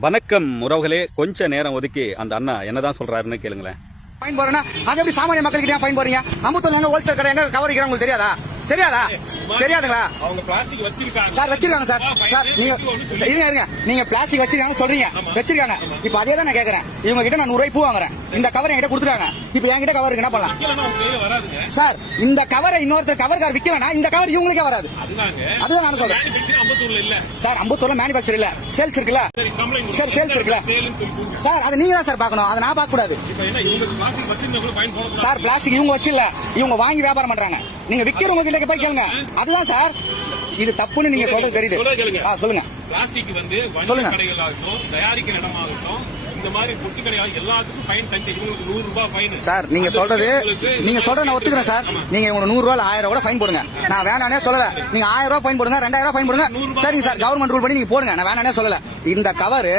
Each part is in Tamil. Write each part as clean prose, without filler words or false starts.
வணக்கம் உறவுகளே, கொஞ்ச நேரம் ஒதுக்கி அந்த அண்ணா என்னதான் சொல்றாருன்னு கேளுங்களேன். ஃபைன் போறேன்னா அது எப்படி சாமானிய மக்களுக்கு ஏன் ஃபைன் போறீங்க? அம்பத்தூர்ல ஹோல்சேல் கடை எங்க கவர் வைக்கிறாங்க உங்களுக்கு தெரியாதா? தெரியாதுங்களா? அவங்க பிளாஸ்டிக் வச்சிருக்காங்க சார், வச்சிருக்காங்க சார். சார் நீங்க இருங்க, நீங்க பிளாஸ்டிக் வச்சிருக்காங்க சொல்றீங்க, வச்சிருக்காங்க. இப்ப அதே தான் நான் கேக்குறேன். இவங்க கிட்ட நான் 100 ரூபாய் பூ வாங்குறேன், இந்த கவர் என்கிட்ட கொடுத்துருக்காங்க. இப்ப என்கிட்ட கவர் என்ன பண்ணலாம் சார்? இந்த கவரை இன்னொருத்தர் கவர் விக்கலனா இந்த கவர் இவங்களுக்கே வராது. அதுதான் நான் சொல்றேன் சார். அம்பத்தூர்ல மேனுபேக்சர் இல்ல, சேல்ஸ் இருக்குல்ல சார், சேல்ஸ் இருக்குல்ல சார். அது நீங்க தான் சார் பாக்கணும், அதை நான் பார்க்க கூடாது சார். பிளாஸ்டிக் இவங்க வச்சில்ல, இவங்க வாங்கி வியாபாரம் பண்றாங்க. நீங்க விக்கிறவங்க கிட்ட போய் கேளுங்க. அதுதான் சார், இது தப்புன்னு நீங்க சொல்றது தெரியுது. சொல்லுங்க. பிளாஸ்டிக் வந்து வணிக கடைகளாகட்டும், தயாரிக்கிற இடமாகட்டும், இந்த மாதிரி பொட்டி கடைகள் எல்லாத்துக்கும் ஃபைன் கட்டி இவங்களுக்கு 100 ரூபாய் ஃபைன் சார். நீங்க சொல்றது நான் ஒத்துக்கிறேன் சார். நீங்க உங்களுக்கு 100 ரூபாய் 1000 ரூபாய் ஃபைன் போடுங்க, நான் வேணானே சொல்லல. நீங்க 1000 ரூபாய் ஃபைன் போடுங்க, 2000 ரூபாய் ஃபைன் போடுங்க, சரிங்க சார். கவர்மெண்ட் ரூல் பண்ணி நீங்க போடுங்க, நான் வேணானே சொல்லல. இந்த கவர்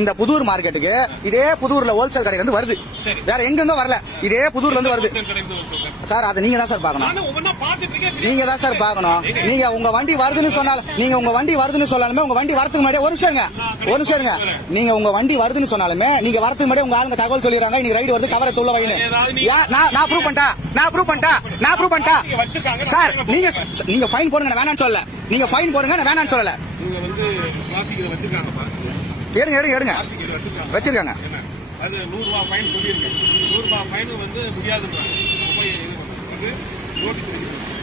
இந்த புதூர் மார்க்கெட்டுக்கு இதே புதூர்ல ஹோல்சேல் கடைக்கு வந்து வருது, வேற எங்க வரல, இதே புதூர்ல இருந்து வருது சார். அதை நீங்க தான் சார் பாக்கணும், நீங்க தான் சார் பாக்கணும். நீங்க உங்க வண்டி வருதுன்னு சொன்னாலும், நீங்க உங்க வண்டி வருதுன்னு சொன்னாலுமே, உங்க வண்டி வரதுக்கு முன்னாடி ஒரு நிமிஷம் இருங்க. நீங்க உங்க வண்டி வருதுன்னு சொன்னாலுமே, நீங்க வரதுக்கு முன்னாடி உங்க ஆளுங்க தகவல் சொல்லிடுறாங்க, இன்னைக்கு ரைடு வருது, கவரை துள்ள வைன்னு. நான் ப்ரூவ் பண்ணிட்டா சார். நீங்க ஃபைன் போடுங்க, வேணான்னு சொல்லல. நீங்க ஃபைன் போடுங்க, நான் வேணான்னு சொல்லல. எடுங்க வச்சிருக்காங்க. அது 100 ரூபாய் ஃபைன் சொல்லியிருக்கேன். 100 ரூபாய் ஃபைன் வந்து முடியாதுன்னு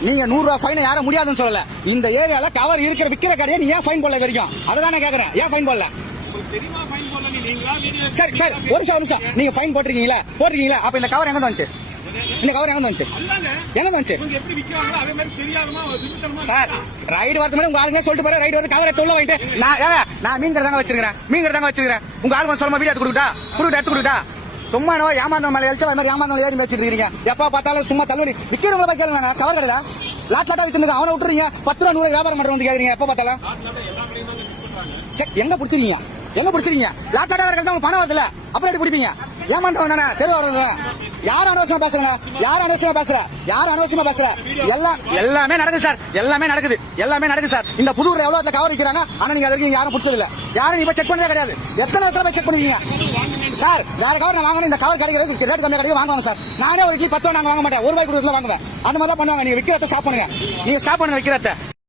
நீங்க 100 ரூபாய் ஃபைன் யாரும் முடியாதுன்னு சொல்லல. இந்த ஏரியால கவர் இருக்கிற விக்கிற கடையை நீ ஏன் ஃபைன் போடல வரைக்கும்? அததான் கேக்குறேன், ஏன் ஃபைன் போடல? சரி சார், ஒரு நிமிஷம். நீங்க ஃபைன் போட்டிருக்கீங்களா? அப்ப இந்த கவர் எங்க வந்துச்சு? இந்த கவர் எங்க வந்துச்சு? சார், ரைடு வரது உங்க ஆளுங்க சொல்லிட்டு போற, ரைடு வந்து கவரை தொல்ல வைட்டு நான் மீன் கடை வச்சிருக்கிறேன். உங்க ஆளுங்க சொல்லுமா வீடியோ எடுத்து கொடுத்தா சும்மா ஏமாந்த மேல எழுச்சா மாதிரி ஏமாந்த ஏறி வச்சிட்டு இருக்கீங்க. எப்ப பார்த்தாலும் சும்மா தள்ளுவடி விக்கிறவங்க போய் கேளுங்க. கவர் கடையா லாட்டா வித்துருங்க, அவனை விட்டுறீங்க. 10 ரூபா 100 வியாபாரம் பண்றவங்க கேக்குறீங்க. எப்ப பார்த்தாலும் எங்க பிடிச்சிருக்கீங்க? லாட்டா தான் பணம் வரல, அப்புறம் எப்படி பிடிப்பீங்க? ஏமாந்தவன் தானே தெரு வர்றது. யாரும் அனவசியமா பேசுற? எல்லாமே நடக்குது சார், எல்லாமே நடக்குது சார். இந்த புதூர்ல எவ்வளவு கவர் வைக்கிறாங்க, ஆனா நீங்க அதுக்கு யாரும் பிடிச்சதில்ல. யாரும் இப்ப செக் பண்ணதே கிடையாது. எத்தனை போய் செக் பண்ணிருக்கீங்க சார்? வேற கவர் நான் வாங்கணும், இந்த கவர் கிடைக்கிறது ரேட் கம்மியா கிடைக்கும், வாங்குவாங்க சார். நானே ஒரு 10 நாங்க வாங்க மாட்டேன், 1 ரூபாய் கொடுத்துல வாங்குவேன். அந்த மாதிரி தான் பண்ணுவாங்க. நீங்க விக்கிறத ஸ்டாப் பண்ணுங்க, விக்கிறத